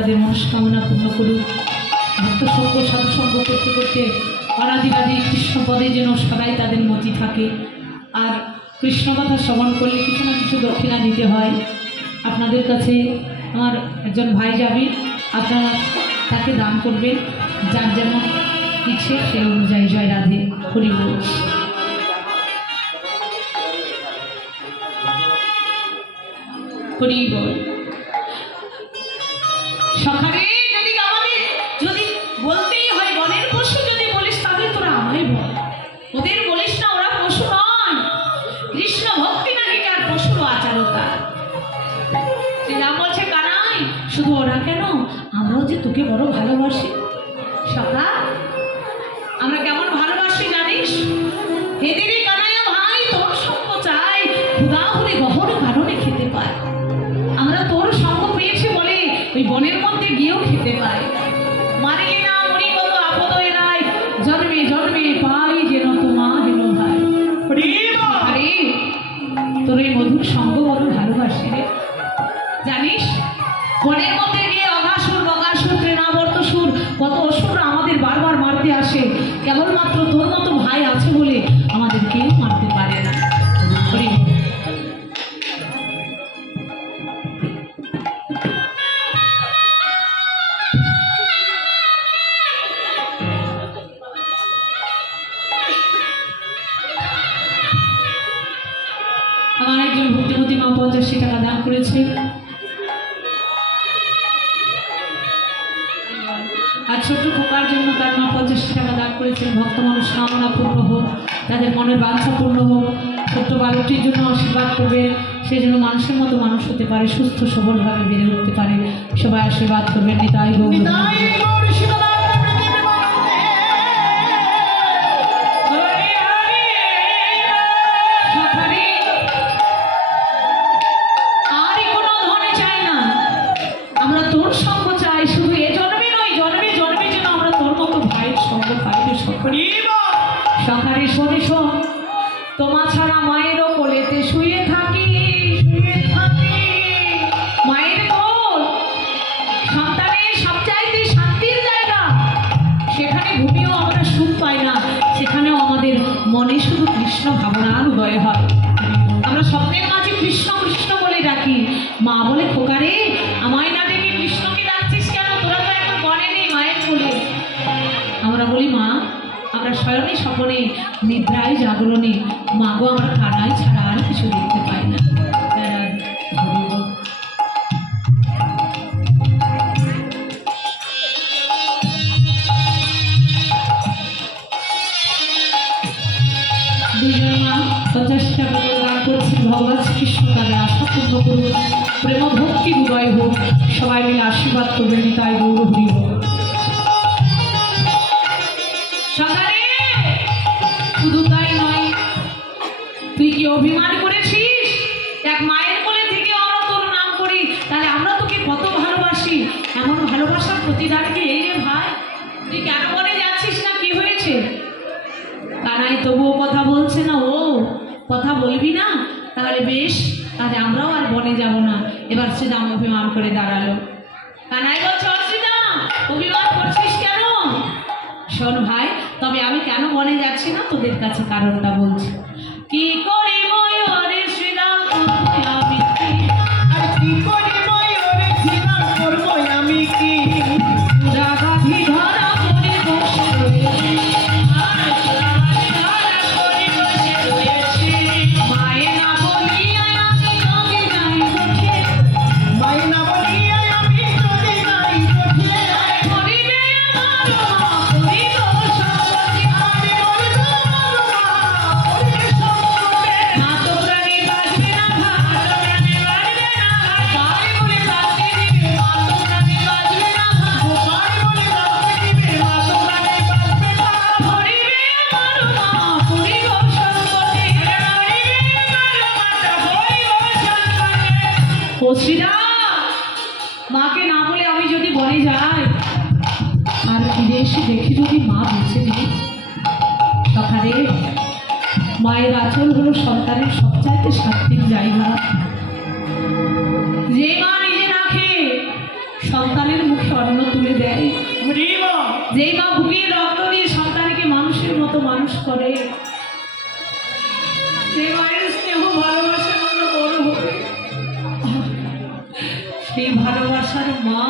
তাদের মনস্কামনা পূর্ণ করুক। ভক্ত সঙ্গ সাধুসঙ্গ করতে করতে অনাদিবাদী কৃষ্ণ পদে যেন সবাই তাদের মতি থাকে। আর কৃষ্ণ কথা শ্রবণ করলে কিছু না কিছু দক্ষিণা দিতে হয়। আপনাদের কাছে আমার একজন ভাই যাবে, আপনারা তাকে দান করবেন। যার যেমন ইচ্ছে, সেই অনুযায়ী জয় রাধে হরি বল। কেন আমরাও যে তোকে বড় ভালোবাসি। সকা আমরা কেমন ভালোবাসি জানিস? এদেরই দান করেছে। আর ছোট্ট খোকার জন্য তার মা পঞ্চাশি টাকা দান করেছেন। ভক্ত মানুষ কামনা পূর্ণ হোক, তাদের মনের বাঞ্ছা পূর্ণ হোক। ছোট্ট বালকটির জন্য আশীর্বাদ করবে। সে যেন মানুষের মতো মানুষ হতে পারে, সুস্থ সবলভাবে বেড়ে উঠতে পারে। সবাই আশীর্বাদ করবেন, নিতাই গৌর স্বপনে নিদ্রায় জাগরণে মা গো আমরা কানাই ছাড়া আর কিছু দেখতে পাই না। প্রেম ভক্তি উদয় হোক, সবাই মিলে আশীর্বাদ করবেন তাই গৌর অভিমান করেছিস? এক মায়ের কোলে থেকে আমরা তোর নাম করি। তাহলে আমরা তোকে কত ভালোবাসি? এমন ভালোবাসার এই রে ভাই? তুই কেন যাচ্ছিস না? কি হয়েছে? কানাই তবুও কথা বলছে না, ও কথা বলবি না? তাহলে বেশ, তাহলে আমরাও আর বনে যাব না। এবার শ্রীরাম অভিমান করে দাঁড়াল। কানাই বলছে অশ্রীরাম অভিমান করছিস কেন? শোন ভাই, তবে আমি কেন বনে যাচ্ছি না? তোদের কাছে কারণটা বলছি। কি করি মা যে মা বুকে রক্ত দিয়ে সন্তানকে মানুষের মতো মানুষ করে ভালোবাসার বড় সেই ভালোবাসার মা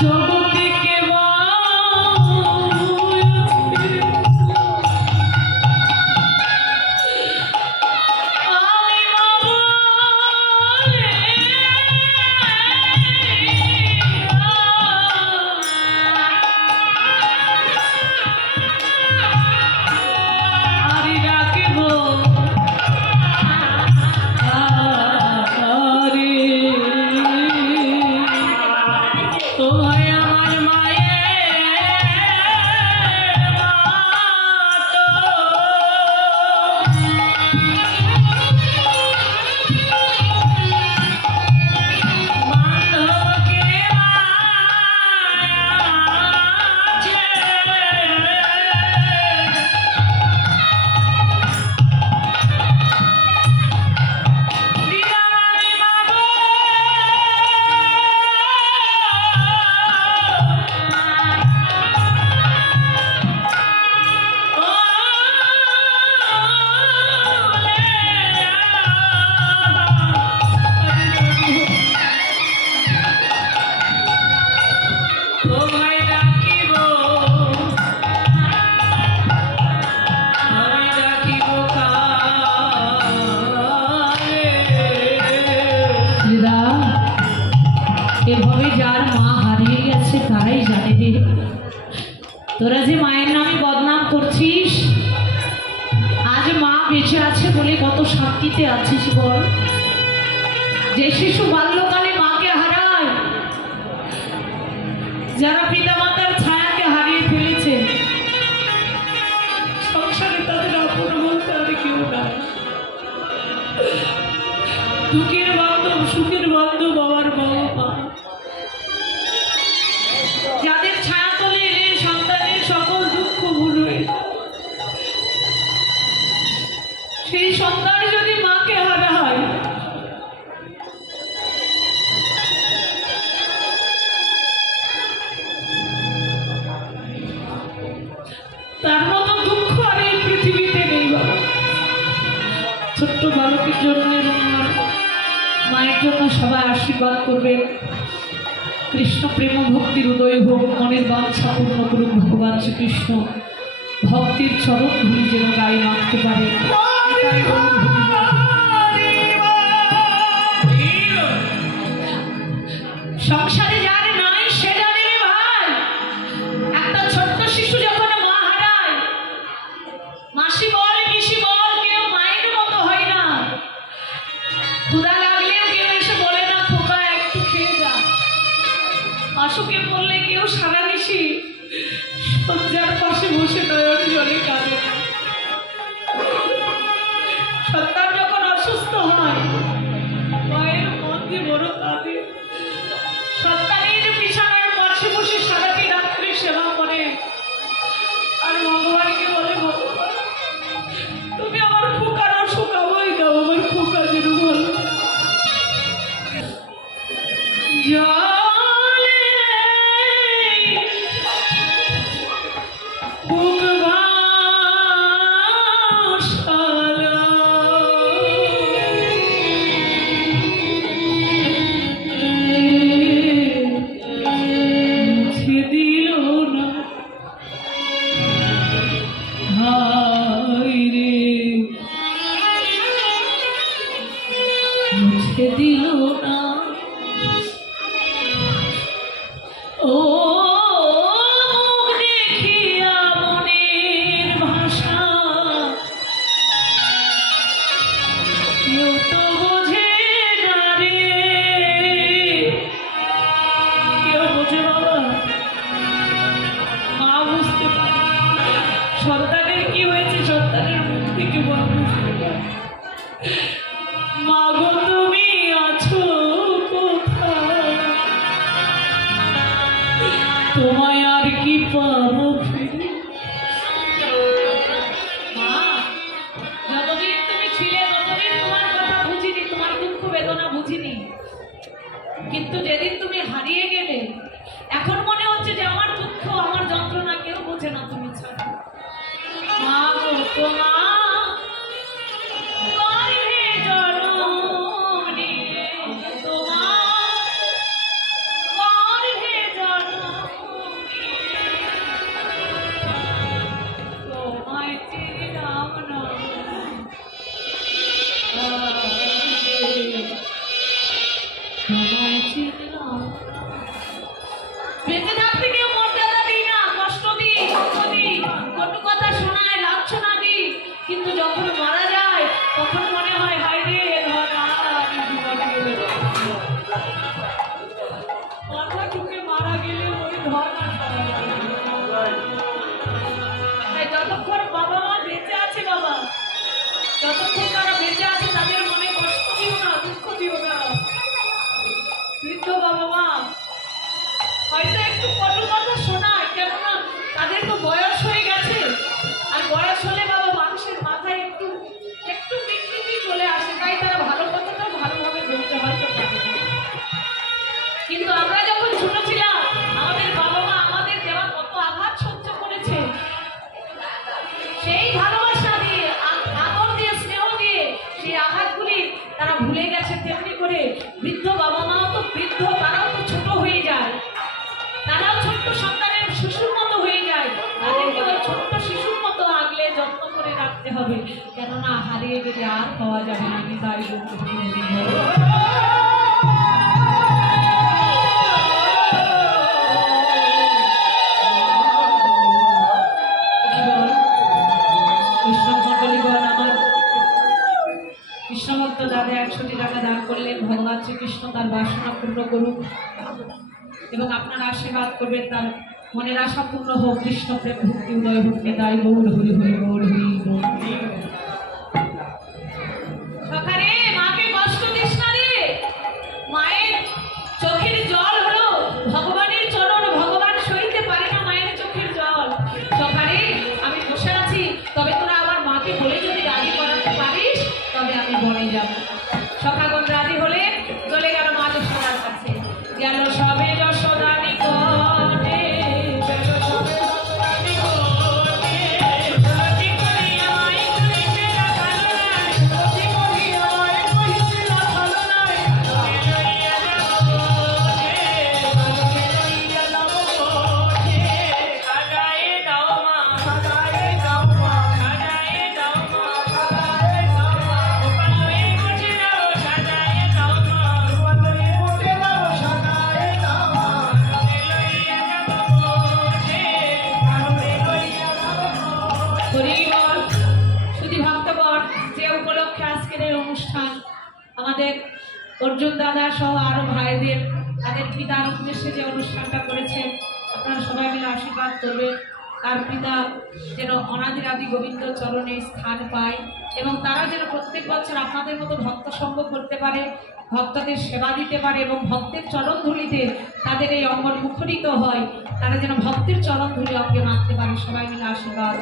Sure. শান্তিতে আছিস বল। যে শিশু বাল্যকালে মাকে হারায়, যারা পিতামাতার ছায়াকে হারিয়ে ফেলেছে, সংসারে তাদের আপন বলতে আর কেউ নাই। দুঃখের বান্ধব, সুখের বান্ধব বাবার বাবা মা যাদের ছায়া তলে এলে সন্তানের সকল দুঃখ ভুল। হয়ে যায়। সে বাপির জন্য মায়ের জন্য সবাই আশীর্বাদ করবে কৃষ্ণ প্রেম ভক্তির উদয় হোক, মনের বাচ্চা পূর্ণ করুন ভগবান শ্রীকৃষ্ণ। ভক্তির চরণ ধুলি যেন গায়ে মাখতে পারে। সংসার Yeah. বুঝে যতক্ষণ তারা বেঁচে আছে, তাদের মনে কষ্ট দিও না, দুঃখ দিও না। বৃদ্ধ বাবা মা হয়তো একটু কটু কথা শোনায়, কেননা তাদের তো বয়স হয়ে গেছে। আর বয়স হলে থাকতে হবে। কেননা হারিয়ে গেলে আর পাওয়া যাবে না, আমি তাই দাদা একশোটি টাকা দান করলেন। ভগবান শ্রীকৃষ্ণ তার বাসনা পূর্ণ করুক এবং আপনার আশীর্বাদ করবেন, তার মনের আশা পূর্ণ হোক, কৃষ্ণ প্রেম, ভক্তি, উদয় হোক নেতাই গৌর, হরি হরি, গৌর, হরি। Mm-hmm. করবে। তার পিতা যেন অনাদিরাদি গোবিন্দ চরণে স্থান পায় এবং তারা যেন প্রত্যেক বছর আপনাদের মতো ভক্ত সঙ্গ করতে পারে, ভক্তদের সেবা দিতে পারে এবং ভক্তের চরণ ধুলিতে তাদের এই অঙ্গন মুখরিত হয়। তারা যেন ভক্তের চরণ ধুলি অঙ্গে মানতে পারে। সবাই মিলে আশীর্বাদ